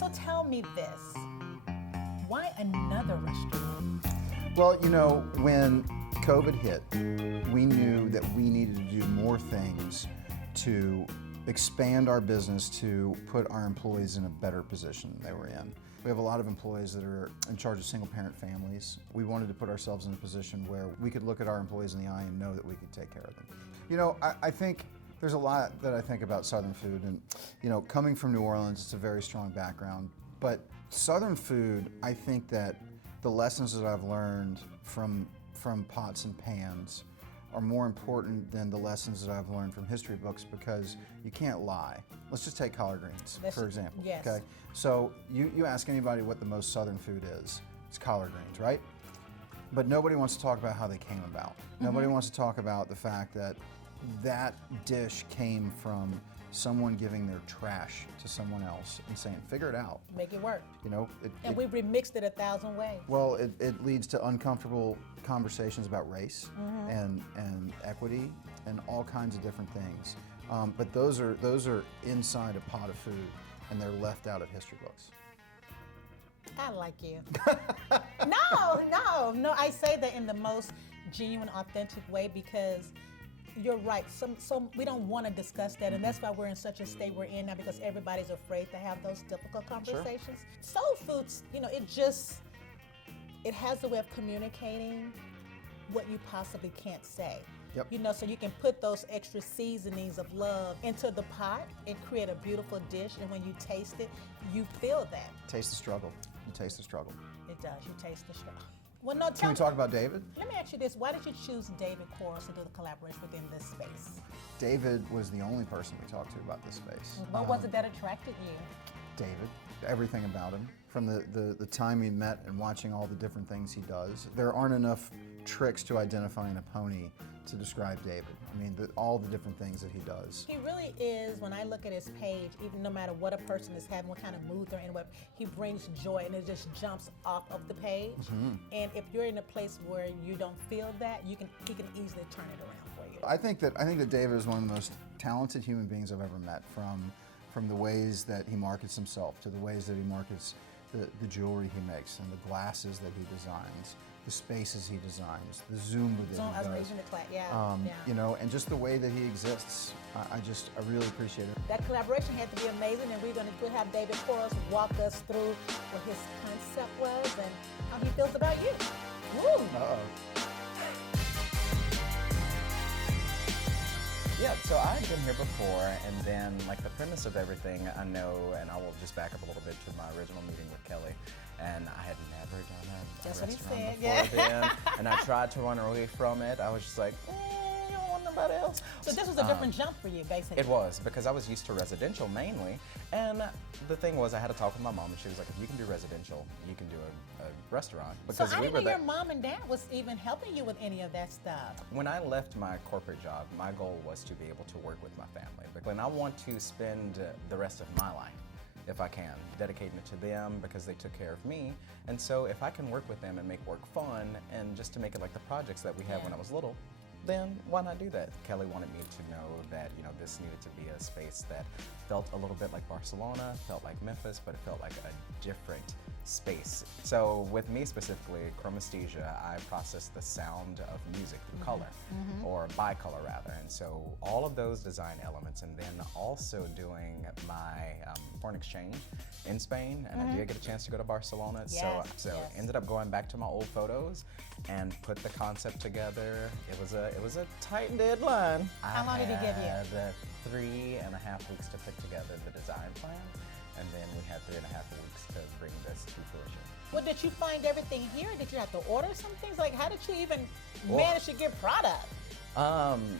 So tell me this, why another restaurant? Well, you know, when COVID hit, we knew that we needed to do more things to expand our business, to put our employees in a better position than they were in. We have a lot of employees that are in charge of single-parent families. We wanted to put ourselves in a position where we could look at our employees in the eye and know that we could take care of them. You know, I think there's a lot that I think about Southern food, and you know, coming from New Orleans, it's a very strong background. But Southern food, I think that the lessons that I've learned from pots and pans are more important than the lessons that I've learned from history books, because you can't lie. Let's just take collard greens, for example. Yes. Okay. So you ask anybody what the most Southern food is, it's collard greens, right? But nobody wants to talk about how they came about. Nobody wants to talk about the fact that that dish came from someone giving their trash to someone else and saying, figure it out. Make it work. You know, And we remixed it 1,000 ways. well, it leads to uncomfortable conversations about race and equity and all kinds of different things. But those are inside a pot of food, and they're left out of history books. I like you. No, I say that in the most genuine, authentic way, because you're right. Some we don't want to discuss that, and that's why we're in such a state we're in now, because everybody's afraid to have those difficult conversations. Soul foods, you know, it has a way of communicating what you possibly can't say. Yep. You know, so you can put those extra seasonings of love into the pot and create a beautiful dish, and when you taste it, you feel that. Taste the struggle. You taste the struggle. It does. You taste the struggle. Well, no, Can we talk about David? Let me ask you this. Why did you choose David Quarles to do the collaboration within this space? David was the only person we talked to about this space. What was it that attracted you? David, everything about him. From the time we met and watching all the different things he does. There aren't enough tricks to identifying a pony to describe David. I mean, all the different things that he does. He really is, when I look at his page, even no matter what a person is having, what kind of mood they're in, he brings joy, and it just jumps off of the page. And if you're in a place where you don't feel that, he can easily turn it around for you. I think that David is one of the most talented human beings I've ever met, from the ways that he markets himself to the ways that he markets the jewelry he makes and the glasses that he designs, the spaces he designs, the Zoom that he does. You know, and just the way that he exists. I really appreciate it. That collaboration had to be amazing, and we're going to have David Quarles walk us through what his concept was and how he feels about you. Woo! Yeah, so I've been here before, and then like the premise of everything I know, and I will just back up a little bit to my original meeting with Kelly, and I had never done a restaurant before then, and I tried to run away from it. I was just like, you don't want nobody else. So this was a different jump for you, basically. It was, because I was used to residential mainly, and the thing was I had to talk with my mom, and she was like, if you can do residential, you can do a restaurant. Because so I didn't know your mom and dad was even helping you with any of that stuff. When I left my corporate job, my goal was to be able to work with my family. And I want to spend the rest of my life, if I can, dedicating it to them because they took care of me. And so if I can work with them and make work fun, and just to make it like the projects that we had when I was little, then why not do that? Kelly wanted me to know that, you know, this needed to be a space that felt a little bit like Barcelona, felt like Memphis, but it felt like a different space. So with me specifically, chromesthesia, I process the sound of music through color, or by color rather. And so all of those design elements, and then also doing my foreign exchange in Spain, and I did get a chance to go to Barcelona. So ended up going back to my old photos and put the concept together. It was a tight deadline. How long did he give you? I had 3.5 weeks to put together the design plan, and then we had 3.5 weeks to bring this to fruition. Well, did you find everything here? Did you have to order some things? Like, how did you even manage to get product?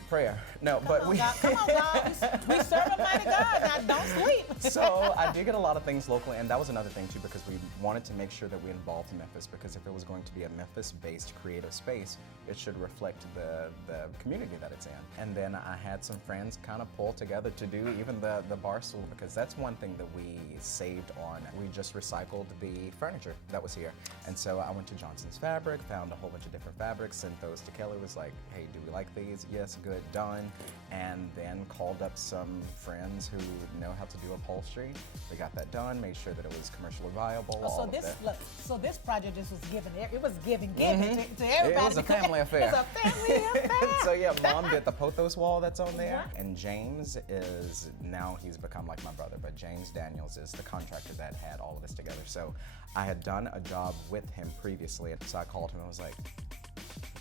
Prayer. No, Come on, God. We serve a mighty God. Now, don't sleep. So I did get a lot of things locally, and that was another thing too, because we wanted to make sure that we involved Memphis, because if it was going to be a Memphis-based creative space, it should reflect the community that it's in. And then I had some friends kind of pull together to do even the bar stool, because that's one thing that we saved on. We just recycled the furniture that was here. And so I went to Johnson's Fabric, found a whole bunch of different fabrics, sent those to Kelly, was like, hey, do we like this? please? Yes, good, done. And then called up some friends who know how to do upholstery. We got that done, made sure that it was commercially viable. Oh, so all of this that. look, so this project just was given. It was giving to everybody. It was a family affair. It's a family affair. So yeah, Mom did the pothos wall that's on there, Right. and James is now he's become like my brother. But James Daniels is the contractor that had all of this together. So I had done a job with him previously, and so I called him and was like,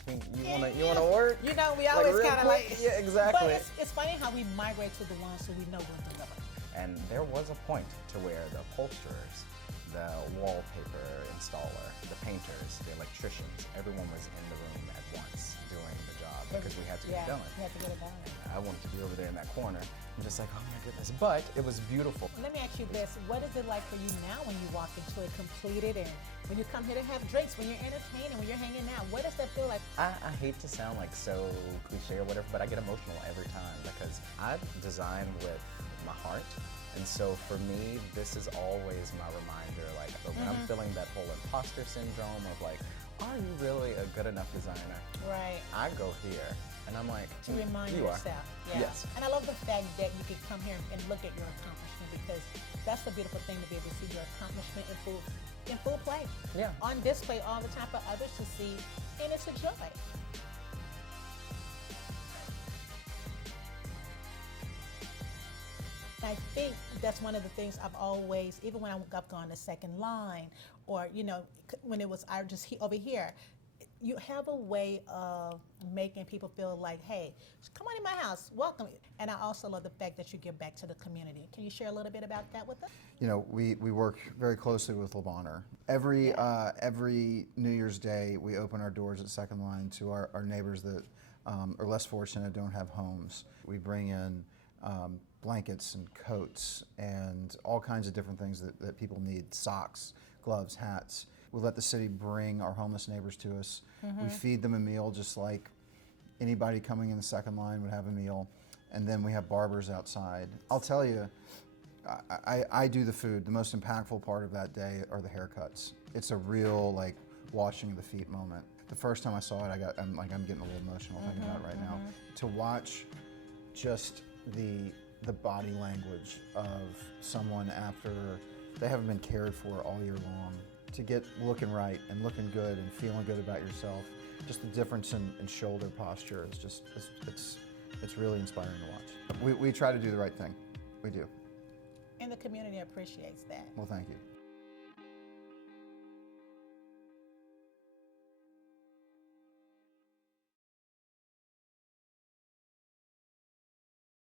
"You wanna work?" You know, we always real kind of quick? like. Yeah, exactly. But it's funny how we migrate to the ones who we know will deliver. And there was a point to where the upholsterers, the wallpaper installer, the painters, the electricians, everyone was in the room at once doing the job because we had to get it done. We had to get it done. I wanted to be over there in that corner. I'm just like, oh my goodness. But it was beautiful. Let me ask you this: what is it like for you now when you walk into it completed, and when you come here to have drinks, when you're entertaining, when you're hanging out? What does that feel like? I hate to sound like so cliche or whatever, but I get emotional every time because I design with my heart. And so for me, this is always my reminder, like when I'm feeling that whole imposter syndrome of like, are you really a good enough designer? Right. I go here and I'm like, To remind you yourself. Are. Yeah. Yes. And I love the fact that you can come here and look at your accomplishment, because that's the beautiful thing, to be able to see your accomplishment in full play. Yeah. On display all the time for others to see, and it's a joy. I think that's one of the things I've always, even when I've gone to second line, or when it was over here, you have a way of making people feel like, hey, come on in my house, welcome. And I also love the fact that you give back to the community. Can you share a little bit about that with us? You know, we work very closely with Le Bonheur. Every New Year's Day, we open our doors at Second Line to our neighbors that are less fortunate, don't have homes. We bring in blankets and coats and all kinds of different things that people need, socks, gloves, hats. We let the city bring our homeless neighbors to us. We feed them a meal just like anybody coming in the Second Line would have a meal. And then we have barbers outside. I'll tell you, I do the food. The most impactful part of that day are the haircuts. It's a real like washing of the feet moment. The first time I saw it, I'm getting a little emotional thinking about it right now. To watch just the body language of someone after they haven't been cared for all year long, to get looking right and looking good and feeling good about yourself, just the difference in shoulder posture is just, it's really inspiring to watch. We try to do the right thing. We do. And the community appreciates that. Well, thank you.